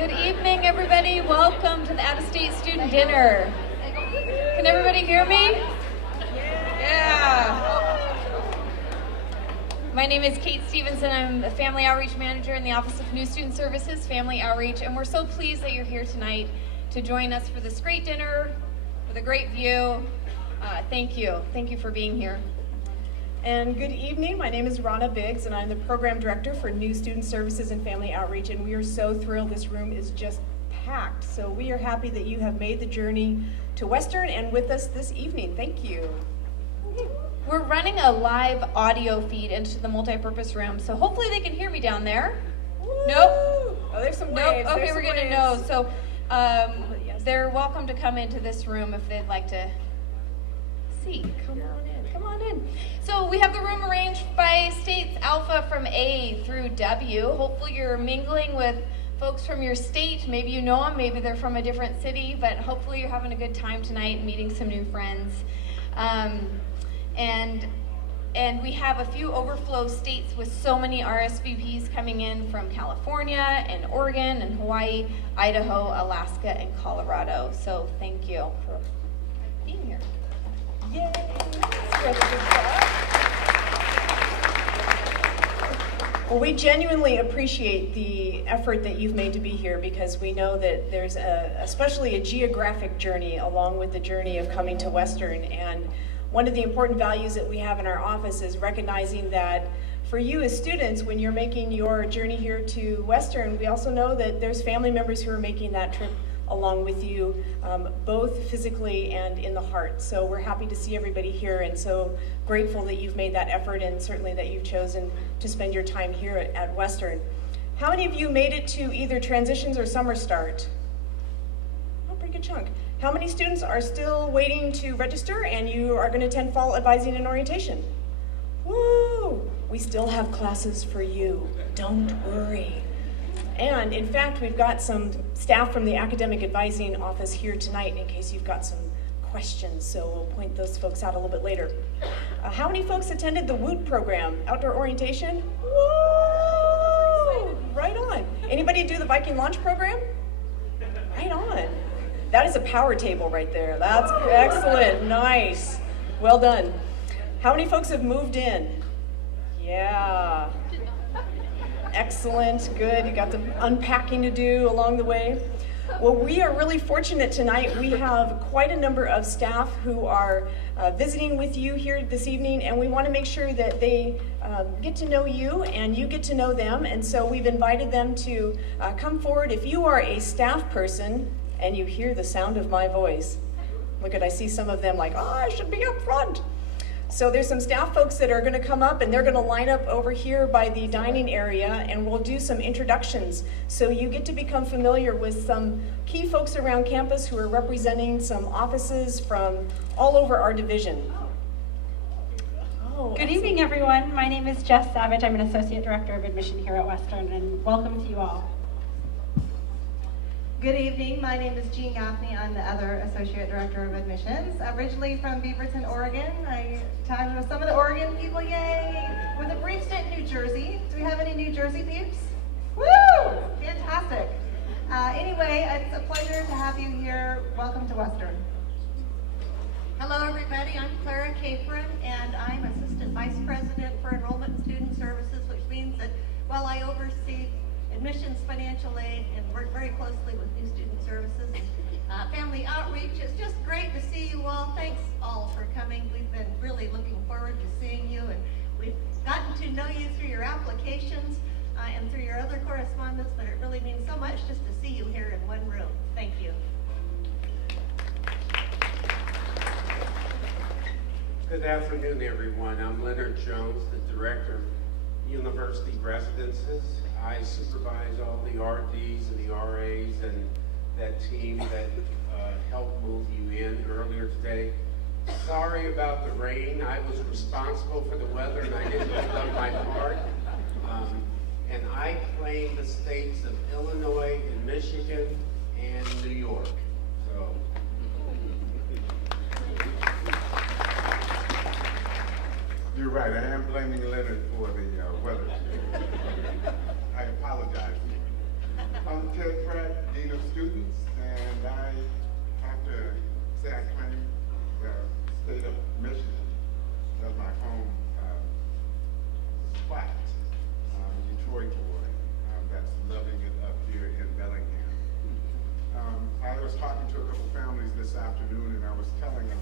Good evening, everybody. Welcome to the out-of-state student dinner. Can everybody hear me? Yeah. My name is Kate Stevenson. I'm a Family Outreach Manager in the Office of New Student Services, Family Outreach, and we're so pleased that you're here tonight to join us for this great dinner, for the great view. Thank you. Thank you for being here. And good evening, my name is Rana Biggs and I'm the Program Director for New Student Services and Family Outreach, and we are so thrilled this room is just packed. So we are happy that you have made the journey to Western and with us this evening. Thank you. We're running a live audio feed into the multipurpose room, so hopefully they can hear me down there. Woo! Nope. Oh, there's some Nope. waves. Okay, we're gonna know. So Yes. they're welcome to come into this room if they'd like to see. Come on in. Come on in. So we have the room arranged by states alpha from A through W. Hopefully you're mingling with folks from your state. Maybe you know them, maybe they're from a different city, but hopefully you're having a good time tonight and meeting some new friends. And we have a few overflow states with so many RSVPs coming in from California and Oregon and Hawaii, Idaho, Alaska, and Colorado. So thank you for being here. Yay! Well, we genuinely appreciate the effort that you've made to be here because we know that there's especially a geographic journey along with the journey of coming to Western. And one of the important values that we have in our office is recognizing that for you as students, when you're making your journey here to Western, we also know that there's family members who are making that trip along with you, both physically and in the heart. So we're happy to see everybody here and so grateful that you've made that effort and certainly that you've chosen to spend your time here at Western. How many of you made it to either transitions or summer start? Oh, pretty good chunk. How many students are still waiting to register and you are going to attend fall advising and orientation? Woo! We still have classes for you. Don't worry. And in fact, we've got some staff from the Academic Advising Office here tonight in case you've got some questions, so we'll point those folks out a little bit later. How many folks attended the WWU program, outdoor orientation? Woo! Right on. Anybody do the Viking launch program? Right on. That is a power table right there. That's excellent, nice. Well done. How many folks have moved in? Yeah. Excellent, good. You got the unpacking to do along the way. Well, we are really fortunate tonight. We have quite a number of staff who are visiting with you here this evening, and we want to make sure that they get to know you and you get to know them. And so we've invited them to come forward. If you are a staff person and you hear the sound of my voice, look at, I see some of them like, oh, I should be up front. So there's some staff folks that are going to come up and they're going to line up over here by the dining area and we'll do some introductions. So you get to become familiar with some key folks around campus who are representing some offices from all over our division. Good evening, everyone. My name is Jess Savage. I'm an Associate Director of Admission here at Western, and welcome to you all. Good evening, my name is Jean Gaffney. I'm the other Associate Director of Admissions. Originally from Beaverton, Oregon. I talked with some of the Oregon people, yay! With a brief stint in New Jersey. Do we have any New Jersey peeps? Woo! Fantastic. Anyway, it's a pleasure to have you here. Welcome to Western. Hello everybody, I'm Clara Capron and I'm Assistant Vice President for Enrollment and Student Services, which means that while I oversee admissions, financial aid, and work very closely with New Student Services, Family Outreach. It's just great to see you all. Thanks all for coming. We've been really looking forward to seeing you, and we've gotten to know you through your applications and through your other correspondence, but it really means so much just to see you here in one room. Thank you. Good afternoon, everyone. I'm Leonard Jones, the Director of University Residences. I supervise all the RDs and the RAs and that team that helped move you in earlier today. Sorry about the rain. I was responsible for the weather and I didn't do my part. And I claim the states of Illinois and Michigan and New York. So. You're right, I am blaming Leonard for the weather. I apologize. I'm Ted Pratt, was talking to a couple families this afternoon, and I was telling them,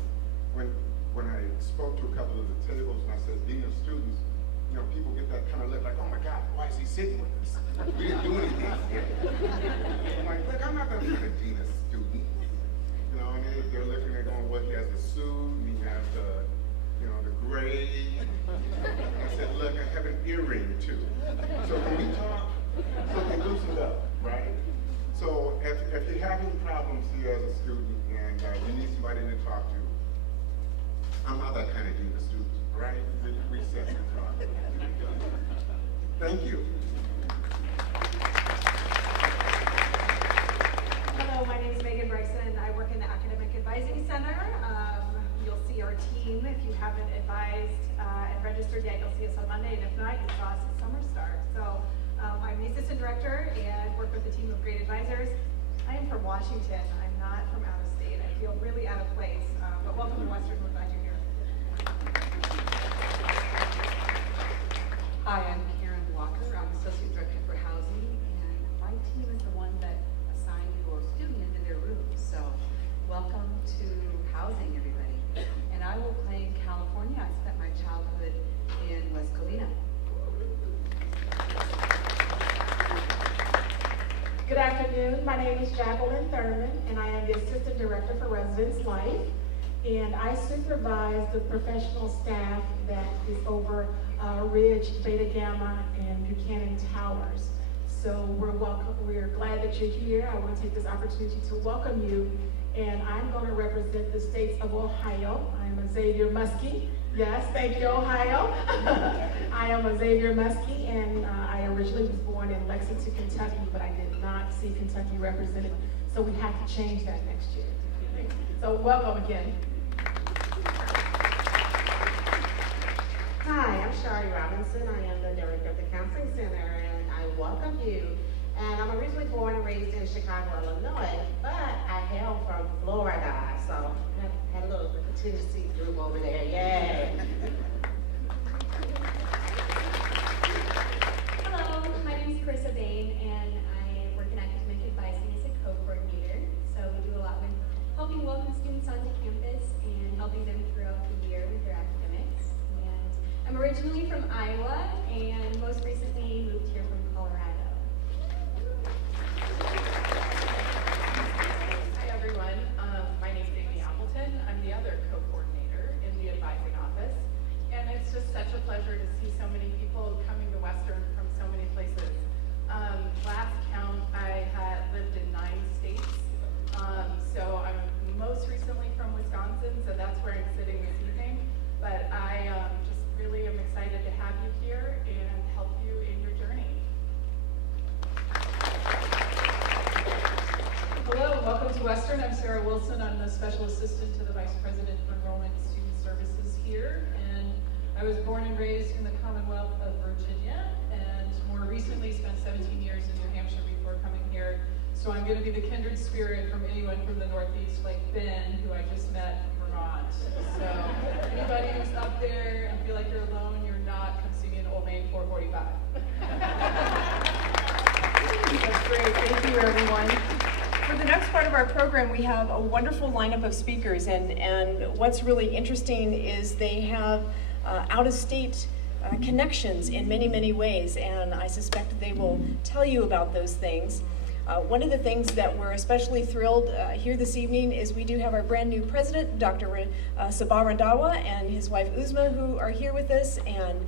when I spoke to a couple of the tables, and I said, Dean of Students, you know, people get that kind of look like, oh my God, why is he sitting with us? We didn't do anything. I'm like, look, I'm not that kind of Dean of Student. You know, and they're looking, they're going, well, he has the suit, and he has the, you know, the gray. I said, look, I have an earring too. So when we talk, so they loosened up, right? So if you're having problems here as a student and you need somebody to talk to, I'm not that kind of Dean of Students, right? We said and talk. Thank you. Hello, my name is Megan Bryson. I work in the Academic Advising Center. You'll see our team. If you haven't advised and registered yet, you'll see us on Monday, and if not, you saw us at Summer Start. So I'm the assistant director and work with a team of great advisors. I am from Washington. I'm not from out of state. I feel really out of place, but welcome to Western. We're glad you're here. Hi, I'm Karen Walker. I'm Associate Director for Housing, and my team is the one that assigned your student into their room. So welcome to Housing, everybody. And I will claim California. I spent my childhood in West Covina. Good afternoon. My name is Jacqueline Thurman, and I am the Assistant Director for Residence Life. And I supervise the professional staff that is over Ridge, Beta Gamma, and Buchanan Towers. So we're glad that you're here. I want to take this opportunity to welcome you. And I'm going to represent the states of Ohio. I'm a Xavier Muskie. Yes, thank you, Ohio. I am a Xavier Muskie, and I originally was born in Lexington, Kentucky, but I did not see Kentucky represented. So we have to change that next year. So welcome again. Hi, I'm Shari Robinson. I am the director of the Counseling Center, and I welcome you. And I'm originally born and raised in Chicago, Illinois, but I hail from Florida, so I had a little contingency group over there. Yay! Hello, my name is Carissa Bain, and I work in academic advising as a co-coordinator. So we do a lot with helping welcome students onto campus and helping them throughout the year with their academics. And I'm originally from Iowa, and most recently moved here from Colorado. Hi everyone, my name is Amy Appleton. I'm the other co-coordinator in the advising office, and it's just such a pleasure to see so many people coming to Western from so many places. Last count, I had lived in 9 states, so I'm most recently from Wisconsin, so that's where I'm sitting this evening, but I just really am excited to have you here and help you in your journey. Hello, welcome to Western. I'm Sarah Wilson. I'm the Special Assistant to the Vice President for Enrollment and Student Services here. And I was born and raised in the Commonwealth of Virginia, and more recently spent 17 years in New Hampshire before coming here. So I'm going to be the kindred spirit from anyone from the Northeast, like Ben, who I just met from Vermont. So anybody who's up there and feel like you're alone, you're not, come see me in Old Main 445. That's great. Thank you, everyone. For the next part of our program, we have a wonderful lineup of speakers, and what's really interesting is they have out-of-state connections in many, many ways, and I suspect they will tell you about those things. One of the things that we're especially thrilled here this evening is we do have our brand new president, Dr. Sabah Randawa, and his wife Uzma, who are here with us, and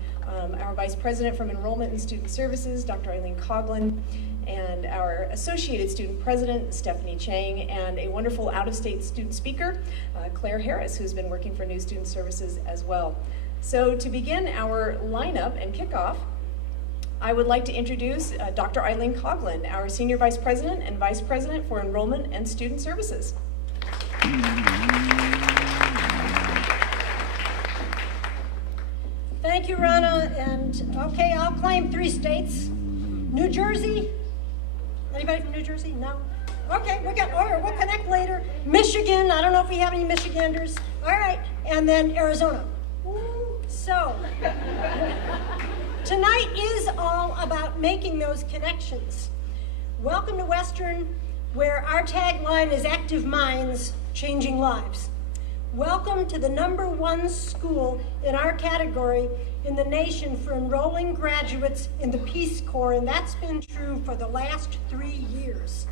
our vice president from Enrollment and Student Services, Dr. Eileen Coughlin, and our associated student president, Stephanie Chang, and a wonderful out-of-state student speaker, Claire Harris, who's been working for New Student Services as well. So to begin our lineup and kickoff, I would like to introduce Dr. Eileen Coughlin, our Senior Vice President and Vice President for Enrollment and Student Services. Thank you, Rana, and okay, I'll claim 3 states. New Jersey? Anybody from New Jersey? No? Okay, we'll connect later. Michigan, I don't know if we have any Michiganders. All right, and then Arizona. So, tonight is all about making those connections. Welcome to Western. where our tagline is Active Minds, Changing Lives. Welcome to the #1 school in our category in the nation for enrolling graduates in the Peace Corps, and that's been true for the last 3 years.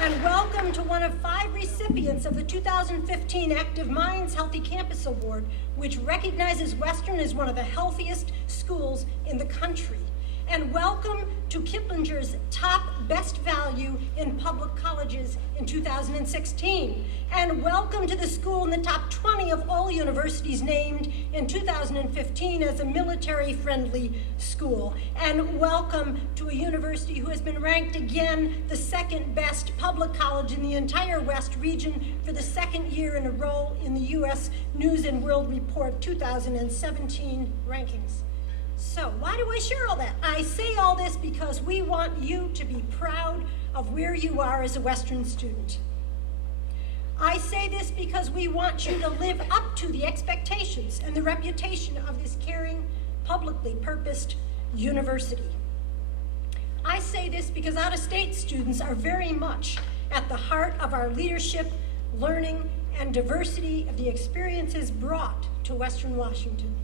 And welcome to one of 5 recipients of the 2015 Active Minds Healthy Campus Award, which recognizes Western as one of the healthiest schools in the country. And welcome to Kiplinger's top best value in public colleges in 2016. And welcome to the school in the top 20 of all universities named in 2015 as a military-friendly school. And welcome to a university who has been ranked again the 2nd best public college in the entire West region for the 2nd year in a row in the U.S. News and World Report 2017 rankings. So why do I share all that? I say all this because we want you to be proud of where you are as a Western student. I say this because we want you to live up to the expectations and the reputation of this caring, publicly purposed university. I say this because out-of-state students are very much at the heart of our leadership, learning, and diversity of the experiences brought to Western Washington.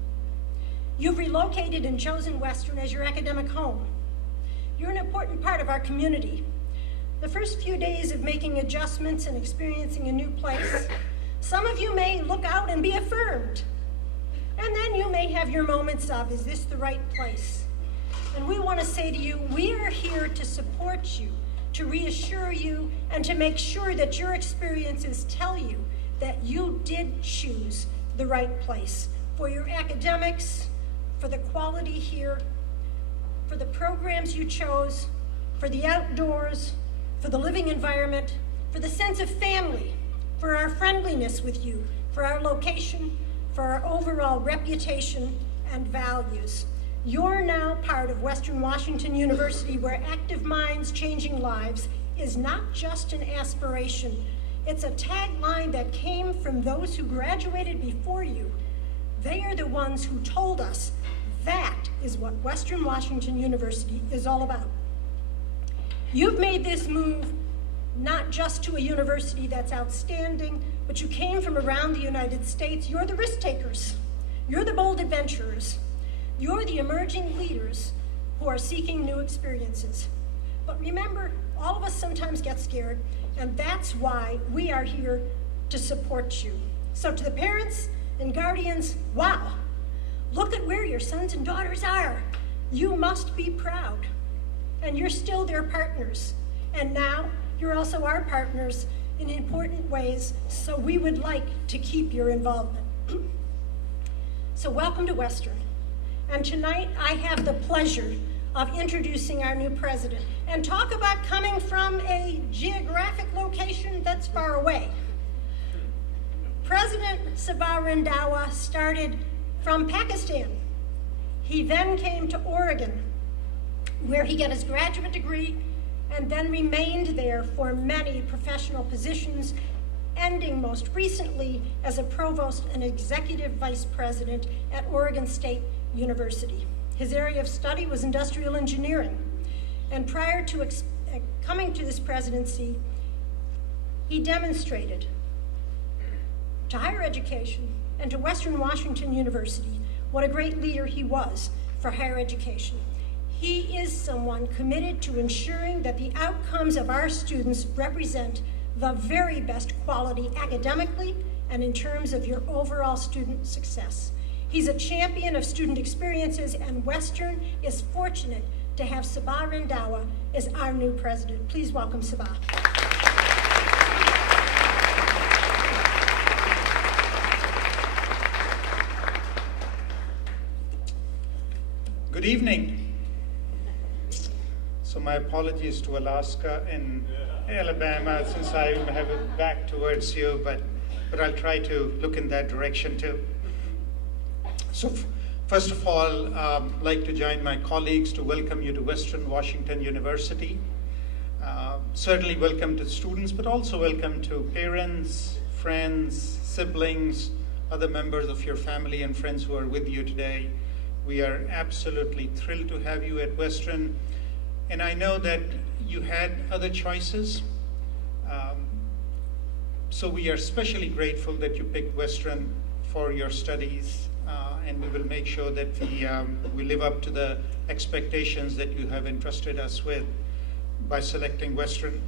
You've relocated and chosen Western as your academic home. You're an important part of our community. The first few days of making adjustments and experiencing a new place, some of you may look out and be affirmed. And then you may have your moments of, is this the right place? And we want to say to you, we are here to support you, to reassure you, and to make sure that your experiences tell you that you did choose the right place for your academics, for the quality here, for the programs you chose, for the outdoors, for the living environment, for the sense of family, for our friendliness with you, for our location, for our overall reputation and values. You're now part of Western Washington University, where Active Minds, Changing Lives is not just an aspiration. It's a tagline that came from those who graduated before you. They are the ones who told us that is what Western Washington University is all about. You've made this move not just to a university that's outstanding, but you came from around the United States. You're the risk takers. You're the bold adventurers. You're the emerging leaders who are seeking new experiences. But remember, all of us sometimes get scared, and that's why we are here to support you. So to the parents and guardians, wow, look at where your sons and daughters are. You must be proud. And you're still their partners. And now you're also our partners in important ways, so we would like to keep your involvement. So welcome to Western. And tonight I have the pleasure of introducing our new president. And talk about coming from a geographic location that's far away. President Sabah Randhawa started from Pakistan. He then came to Oregon, where he got his graduate degree and then remained there for many professional positions, ending most recently as a provost and executive vice president at Oregon State University. His area of study was industrial engineering. And prior to coming to this presidency, he demonstrated to higher education and to Western Washington University what a great leader he was for higher education. He is someone committed to ensuring that the outcomes of our students represent the very best quality academically and in terms of your overall student success. He's a champion of student experiences, and Western is fortunate to have Sabah Randhawa as our new president. Please welcome Sabah. Good evening. So my apologies to Alaska and Alabama, since I have it back towards you, but I'll try to look in that direction too. So first of all, I'd like to join my colleagues to welcome you to Western Washington University. Certainly welcome to students, but also welcome to parents, friends, siblings, other members of your family and friends who are with you today. We are absolutely thrilled to have you at Western. And I know that you had other choices. So we are especially grateful that you picked Western for your studies. And we will make sure that we live up to the expectations that you have entrusted us with by selecting Western.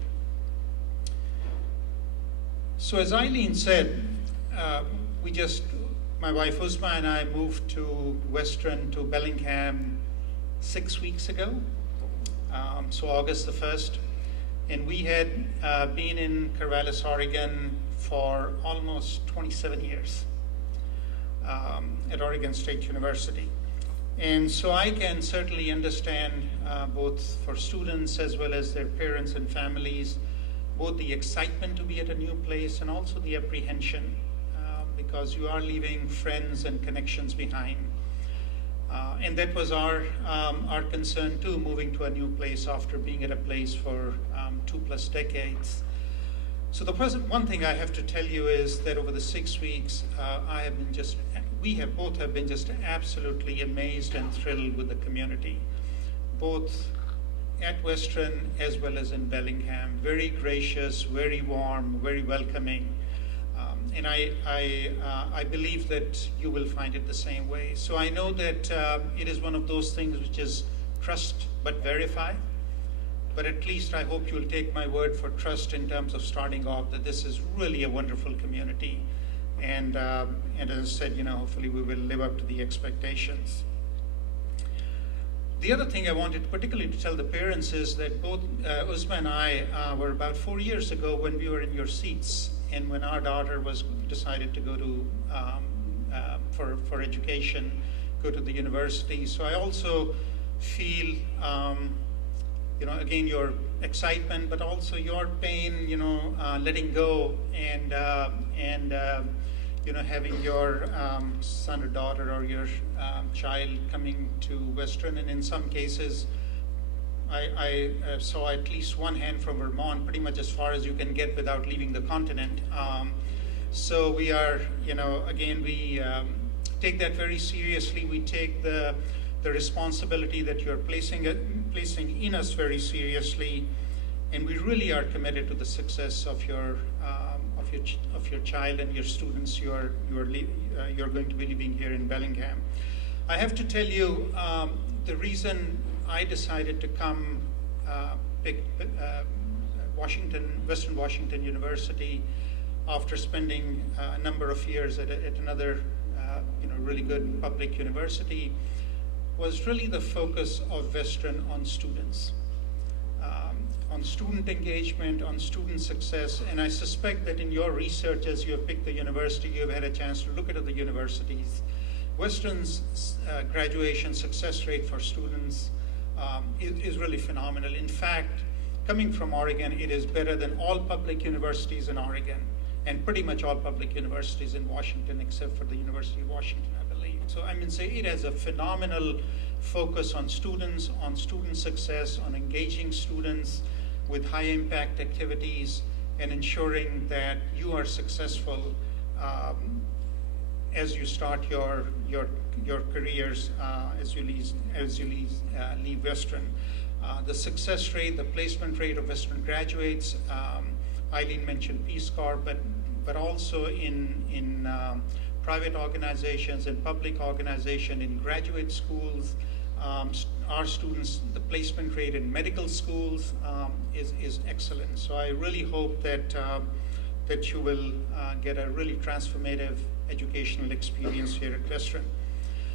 So as Eileen said, my wife Uzma and I moved to Western, to Bellingham 6 weeks ago, so August the 1st. And we had been in Corvallis, Oregon for almost 27 years at Oregon State University. And so I can certainly understand both for students as well as their parents and families, both the excitement to be at a new place and also the apprehension because you are leaving friends and connections behind. And that was our concern too, moving to a new place after being at a place for 2+ decades. So the one thing I have to tell you is that over the 6 weeks, we both have been just absolutely amazed and thrilled with the community, both at Western as well as in Bellingham. Very gracious, very warm, very welcoming. And I believe that you will find it the same way. So I know that it is one of those things which is trust but verify. But at least I hope you'll take my word for trust in terms of starting off that this is really a wonderful community. And as I said, hopefully we will live up to the expectations. The other thing I wanted particularly to tell the parents is that both Uzma and I were about 4 years ago when we were in your seats and when our daughter decided to go to for education, go to the university. So I also feel, again, your excitement, but also your pain, letting go and having your son or daughter or your child coming to Western. And in some cases, I saw at least one hand from Vermont, pretty much as far as you can get without leaving the continent. So we are, again, we take that very seriously. We take the responsibility that you're placing in us very seriously, and we really are committed to the success of your child and your students. You're going to be living here in Bellingham. I have to tell you, the reason I decided to come pick Western Washington University after spending a number of years at another really good public university was really the focus of Western on students, on student engagement, on student success. And I suspect that in your research, as you have picked the university, you have had a chance to look at other universities. Western's graduation success rate for students is really phenomenal. In fact, coming from Oregon, it is better than all public universities in Oregon and pretty much all public universities in Washington except for the University of Washington, I believe. So it has a phenomenal focus on students, on student success, on engaging students with high impact activities and ensuring that you are successful as you start your careers as you leave Western. The success rate, the placement rate of Western graduates, Eileen mentioned Peace Corps, but also in private organizations and public organization, in graduate schools, our students, the placement rate in medical schools is excellent. So I really hope that you will get a really transformative educational experience here at Western.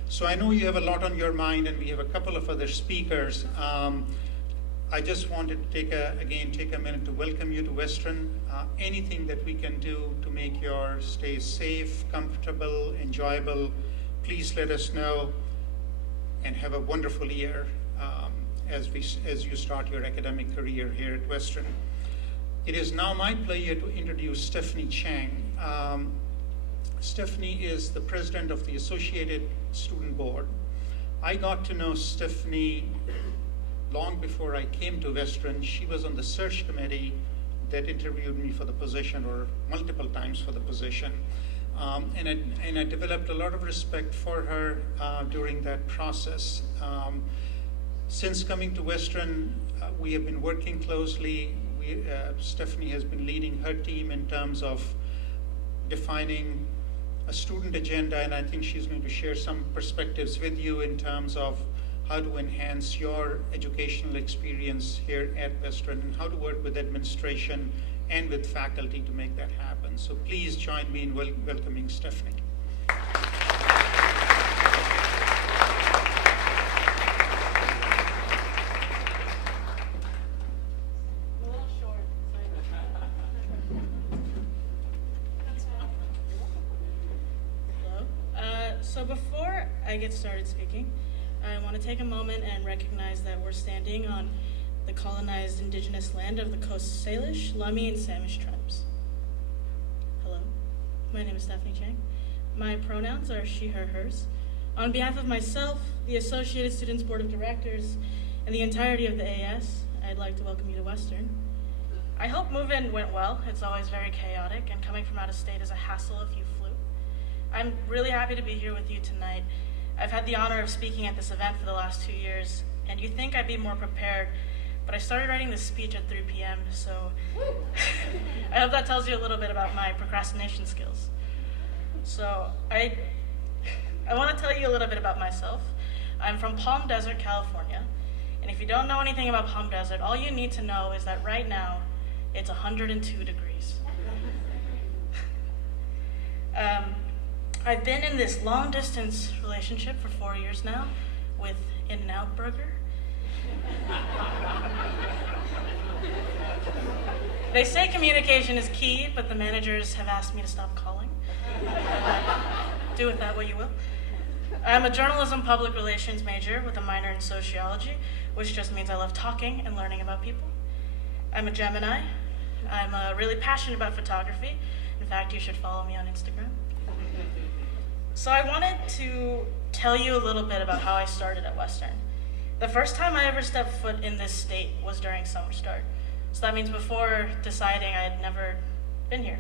So I know you have a lot on your mind, and we have a couple of other speakers. I just wanted to take a minute to welcome you to Western. Anything that we can do to make your stay safe, comfortable, enjoyable, please let us know, and have a wonderful year as you start your academic career here at Western. It is now my pleasure to introduce Stephanie Chang. Stephanie is the president of the Associated Student Board. I got to know Stephanie long before I came to Western. She was on the search committee that interviewed me for the position, or multiple times for the position. And I developed a lot of respect for her during that process. Since coming to Western, we have been working closely. Stephanie has been leading her team in terms of defining a student agenda, and I think she's going to share some perspectives with you in terms of how to enhance your educational experience here at Western and how to work with administration and with faculty to make that happen. So please join me in welcoming Stephanie. So before I get started speaking, I want to take a moment and recognize that we're standing on the colonized indigenous land of the Coast Salish, Lummi, and Samish tribes. Hello, my name is Stephanie Chang. My pronouns are she, her, hers. On behalf of myself, the Associated Students Board of Directors, and the entirety of the AS, I'd like to welcome you to Western. I hope move-in went well. It's always very chaotic, and coming from out of state is a hassle if you flew. I'm really happy to be here with you tonight. I've had the honor of speaking at this event for the last 2 years, and you'd think I'd be more prepared, but I started writing this speech at 3 p.m., so I hope that tells you a little bit about my procrastination skills. So I want to tell you a little bit about myself. I'm from Palm Desert, California, and if you don't know anything about Palm Desert, all you need to know is that right now, it's 102 degrees. I've been in this long-distance relationship for 4 years now with In-N-Out Burger. They say communication is key, but the managers have asked me to stop calling. Do with that what you will. I'm a journalism public relations major with a minor in sociology, which just means I love talking and learning about people. I'm a Gemini. I'm really passionate about photography. In fact, you should follow me on Instagram. So I wanted to tell you a little bit about how I started at Western. The first time I ever stepped foot in this state was during summer start. So that means before deciding I had never been here.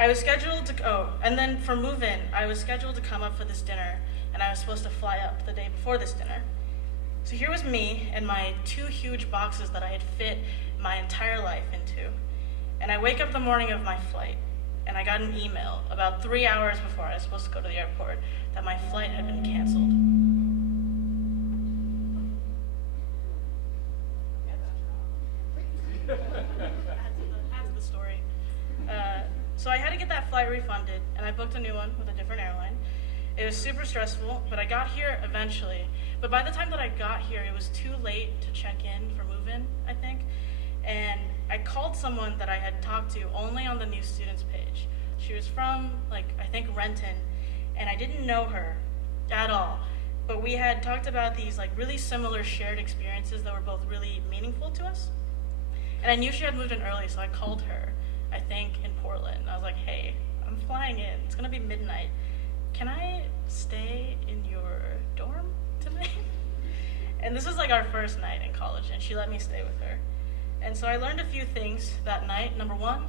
I was scheduled to, and then for move-in, I was scheduled to come up for this dinner, and I was supposed to fly up the day before this dinner. So here was me and my 2 huge boxes that I had fit my entire life into. And I wake up the morning of my flight, and I got an email about 3 hours before I was supposed to go to the airport that my flight had been canceled. That's the story. So I had to get that flight refunded, and I booked a new one with a different airline. It was super stressful, but I got here eventually. But by the time that I got here, it was too late to check in for move-in, I think. And I called someone that I had talked to only on the new students page. She was from, I think Renton, and I didn't know her at all. But we had talked about these really similar shared experiences that were both really meaningful to us. And I knew she had moved in early, so I called her, I think in Portland. I was like, hey, I'm flying in. It's gonna be midnight. Can I stay in your dorm tonight? And this was our first night in college, and she let me stay with her. And so I learned a few things that night. Number one,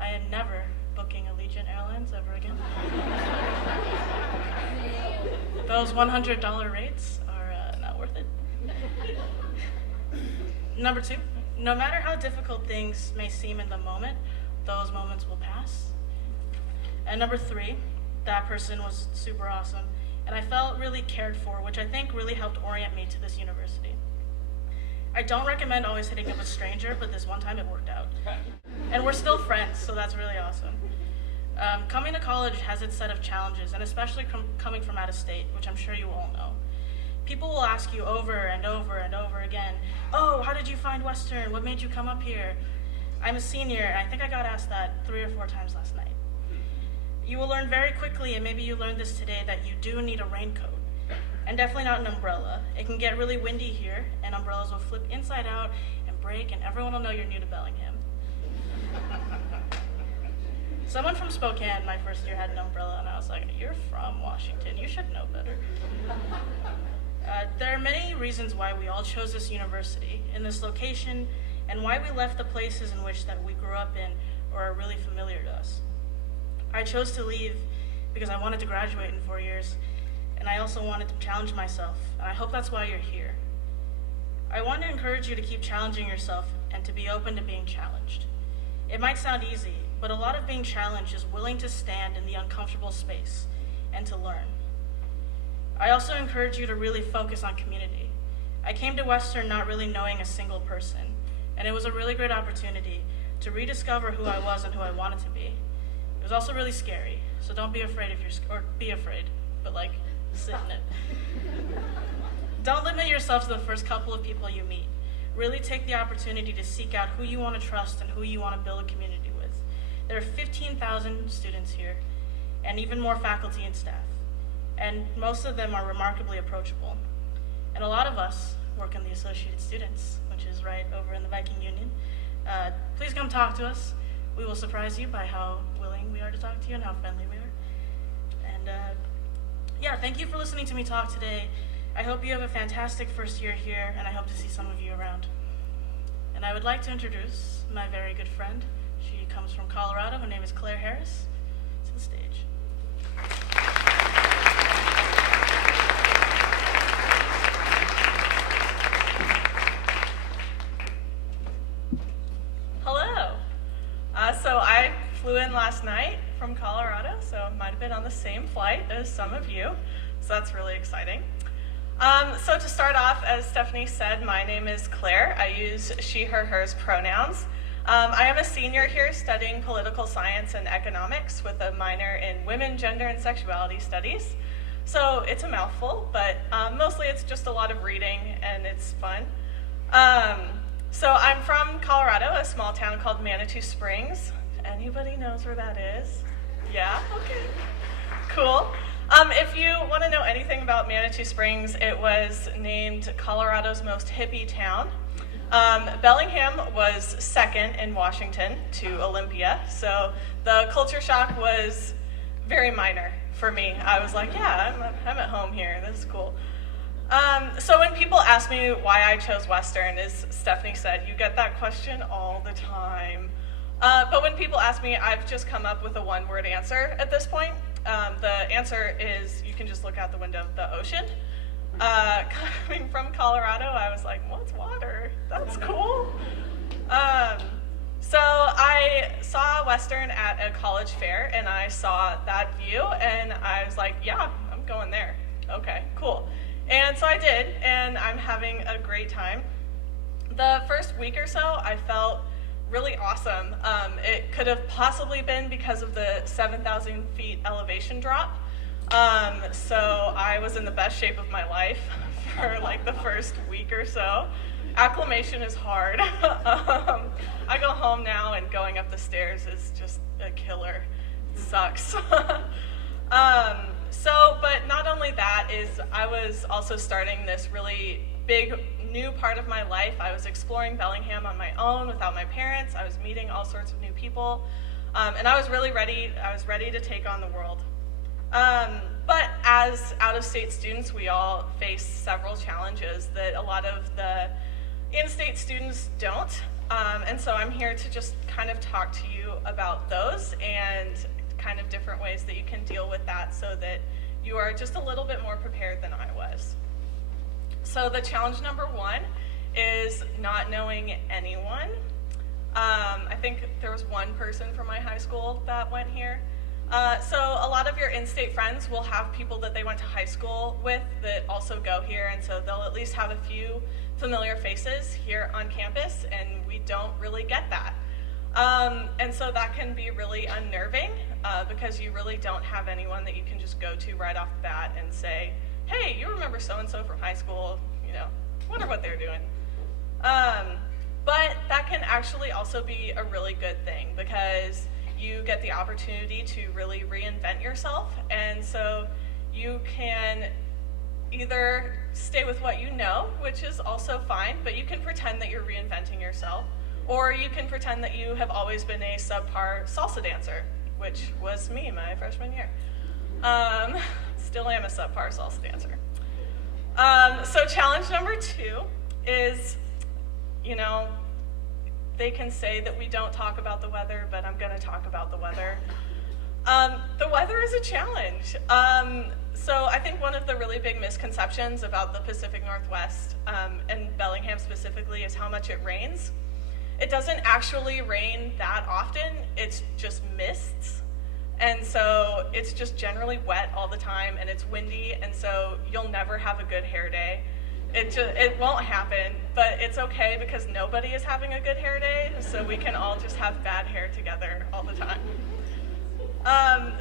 I am never booking Allegiant Airlines ever again. Those $100 rates are not worth it. Number two, no matter how difficult things may seem in the moment, those moments will pass. And number three, that person was super awesome, and I felt really cared for, which I think really helped orient me to this university. I don't recommend always hitting up a stranger, but this one time it worked out. And we're still friends, so that's really awesome. Coming to college has its set of challenges, and especially coming from out of state, which I'm sure you all know. People will ask you over and over and over again, oh, how did you find Western? What made you come up here? I'm a senior, and I think I got asked that 3 or 4 times last night. You will learn very quickly, and maybe you learned this today, that you do need a raincoat. And definitely not an umbrella. It can get really windy here, and umbrellas will flip inside out and break, and everyone will know you're new to Bellingham. Someone from Spokane my first year had an umbrella, and I was like, you're from Washington, you should know better. There are many reasons why we all chose this university in this location, and why we left the places in which that we grew up in or are really familiar to us. I chose to leave because I wanted to graduate in 4 years, and I also wanted to challenge myself, and I hope that's why you're here. I want to encourage you to keep challenging yourself and to be open to being challenged. It might sound easy, but a lot of being challenged is willing to stand in the uncomfortable space and to learn. I also encourage you to really focus on community. I came to Western not really knowing a single person, and it was a really great opportunity to rediscover who I was and who I wanted to be. It was also really scary, so don't be afraid or be afraid, but like, sit in it. Don't limit yourself to the first couple of people you meet. Really take the opportunity to seek out who you want to trust and who you want to build a community with. There are 15,000 students here, and even more faculty and staff. And most of them are remarkably approachable. And a lot of us work in the Associated Students, which is right over in the Viking Union. Please come talk to us. We will surprise you by how willing we are to talk to you and how friendly we are. And yeah, thank you for listening to me talk today. I hope you have a fantastic first year here, and I hope to see some of you around. And I would like to introduce my very good friend. She comes from Colorado. Her name is Claire Harris. To the stage. Hello. So I flew in last night from Colorado, so I might have been on the same flight as some of you, so that's really exciting. So to start off, as Stephanie said, my name is Claire. I use she, her, hers pronouns. I am a senior here studying political science and economics with a minor in women, gender, and sexuality studies. So it's a mouthful, but mostly it's just a lot of reading and it's fun. So I'm from Colorado, a small town called Manitou Springs. Anybody knows where that is? Yeah? Okay. Cool. If you want to know anything about Manitou Springs, it was named Colorado's most hippie town. Bellingham was second in Washington to Olympia, so the culture shock was very minor for me. I was like, yeah, I'm at home here. This is cool. So when people ask me why I chose Western, as Stephanie said, you get that question all the time. But when people ask me, I've just come up with a one-word answer at this point. The answer is you can just look out the window of the ocean. Coming from Colorado, I was like, what's water? That's cool. So I saw Western at a college fair, and I saw that view, and I was like, yeah, I'm going there. Okay, cool. And so I did, and I'm having a great time. The first week or so, I felt really awesome. It could have possibly been because of the 7,000 feet elevation drop. So I was in the best shape of my life for like the first week or so. Acclimation is hard. I go home now and going up the stairs is just a killer. It sucks. But not only that is I was also starting this really big new part of my life. I was exploring Bellingham on my own without my parents. I was meeting all sorts of new people. And I was really ready. I was ready to take on the world. But as out-of-state students, we all face several challenges that a lot of the in-state students don't. And so I'm here to just kind of talk to you about those and kind of different ways that you can deal with that so that you are just a little bit more prepared than I was. So the challenge number one is not knowing anyone. I think there was one person from my high school that went here. So a lot of your in-state friends will have people that they went to high school with that also go here, and so they'll at least have a few familiar faces here on campus, and we don't really get that. And so that can be really unnerving because you really don't have anyone that you can just go to right off the bat and say, hey, you remember so-and-so from high school, you know, wonder what they're doing. But that can actually also be a really good thing because you get the opportunity to really reinvent yourself, and so you can either stay with what you know, which is also fine, but you can pretend that you're reinventing yourself, or you can pretend that you have always been a subpar salsa dancer, which was me my freshman year. Still am a subpar salsa dancer. So challenge number two is, you know, they can say that we don't talk about the weather, but I'm going to talk about the weather. The weather is a challenge. So I think one of the really big misconceptions about the Pacific Northwest, and Bellingham specifically, is how much it rains. It doesn't actually rain that often, it's just mists. And so it's just generally wet all the time, and it's windy, and so you'll never have a good hair day. It won't happen, but it's okay because nobody is having a good hair day, so we can all just have bad hair together all the time.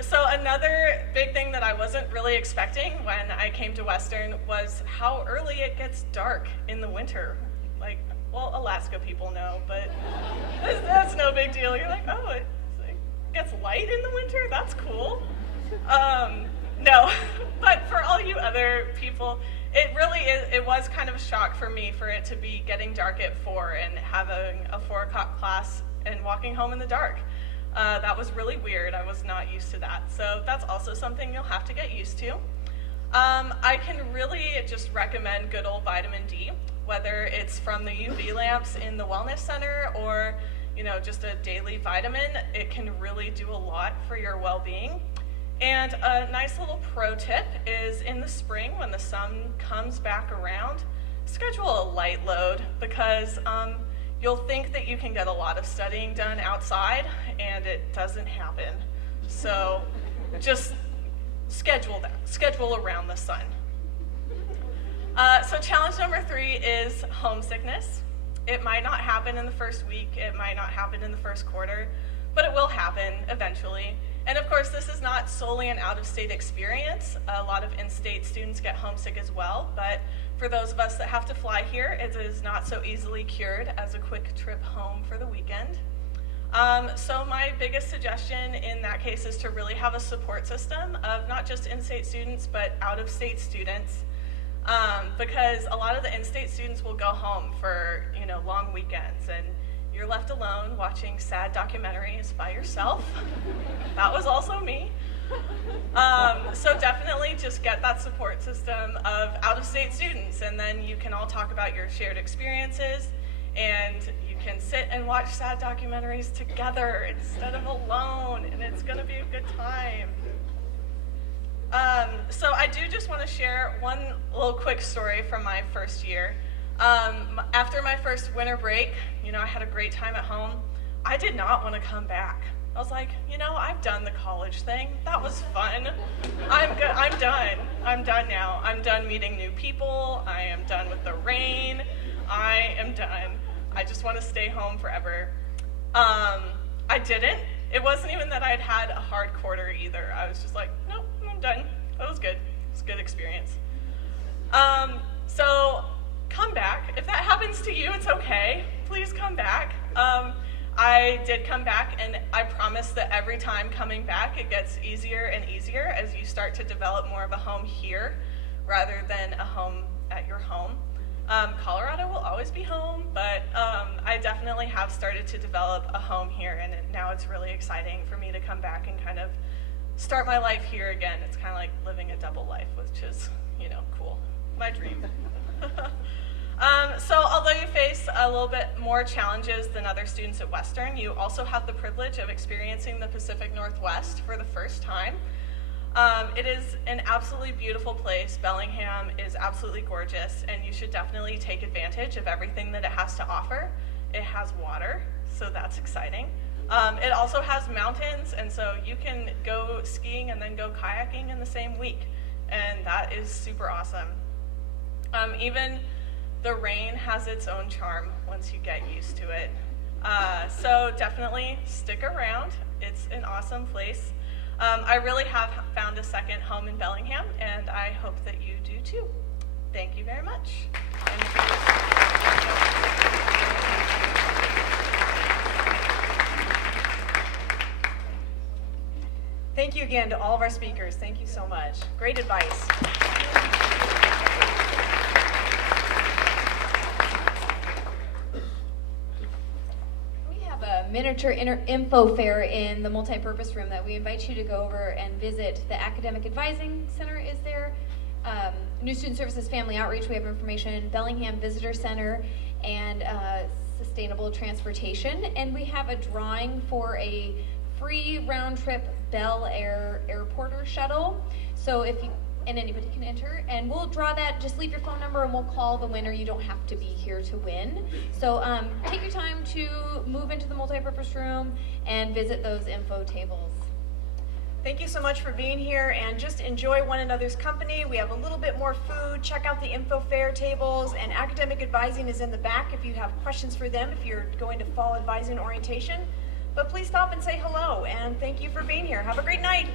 So another big thing that I wasn't really expecting when I came to Western was how early it gets dark in the winter. Like, well, Alaska people know, but that's no big deal. You're like, oh, it gets light in the winter? That's cool. No, but for all you other people, it really is, it was kind of a shock for me for it to be getting dark at 4 and having a 4 o'clock class and walking home in the dark. That was really weird. I was not used to that. So that's also something you'll have to get used to. I can really just recommend good old vitamin D, whether it's from the UV lamps in the Wellness Center or, you know, just a daily vitamin. It can really do a lot for your well-being. And a nice little pro tip is in the spring when the sun comes back around, schedule a light load because you'll think that you can get a lot of studying done outside and it doesn't happen. So just schedule around the sun. So challenge number 3 is homesickness. It might not happen in the first week, it might not happen in the first quarter, but it will happen eventually. And of course, this is not solely an out-of-state experience. A lot of in-state students get homesick as well, but for those of us that have to fly here, it is not so easily cured as a quick trip home for the weekend. So my biggest suggestion in that case is to really have a support system of not just in-state students, but out-of-state students. Because a lot of the in-state students will go home for, you know, long weekends, and you're left alone watching sad documentaries by yourself. That was also me. So definitely just get that support system of out-of-state students, and then you can all talk about your shared experiences, and you can sit and watch sad documentaries together instead of alone, and it's gonna be a good time. So I do just want to share one little quick story from my first year. After my first winter break, you know, I had a great time at home. I did not want to come back. I was like, you know, I've done the college thing. That was fun. I'm good. I'm done. I'm done now. I'm done meeting new people. I am done with the rain. I am done. I just want to stay home forever. I didn't. It wasn't even that I'd had a hard quarter either. I was just like, nope, I'm done. That was good. It was a good experience. So come back. If that happens to you, it's okay. Please come back. I did come back, and I promise that every time coming back, it gets easier and easier as you start to develop more of a home here rather than a home at your home. Colorado will always be home, but I definitely have started to develop a home here, and now it's really exciting for me to come back and kind of start my life here again. It's kind of like living a double life, which is, you know, cool. My dream. So although you face a little bit more challenges than other students at Western, you also have the privilege of experiencing the Pacific Northwest for the first time. It is an absolutely beautiful place. Bellingham is absolutely gorgeous, and you should definitely take advantage of everything that it has to offer. It has water, so that's exciting. It also has mountains, and so you can go skiing and then go kayaking in the same week, and that is super awesome. Even the rain has its own charm once you get used to it. So definitely stick around. It's an awesome place. I really have found a second home in Bellingham, and I hope that you do too. Thank you very much. Thank you again to all of our speakers. Thank you so much. Great advice. A miniature info fair in the multi-purpose room that we invite you to go over and visit. The Academic Advising Center is there. New Student Services Family Outreach, we have information. Bellingham Visitor Center and sustainable transportation, and we have a drawing for a free round trip Bel Air airporter shuttle. So if you, and anybody can enter, and we'll draw that. Just leave your phone number and we'll call the winner. You don't have to be here to win. So take your time to move into the multipurpose room and visit those info tables. Thank you so much for being here, and just enjoy one another's company. We have a little bit more food. Check out the info fair tables, and academic advising is in the back if you have questions for them, if you're going to fall advising orientation. But please stop and say hello, and thank you for being here. Have a great night.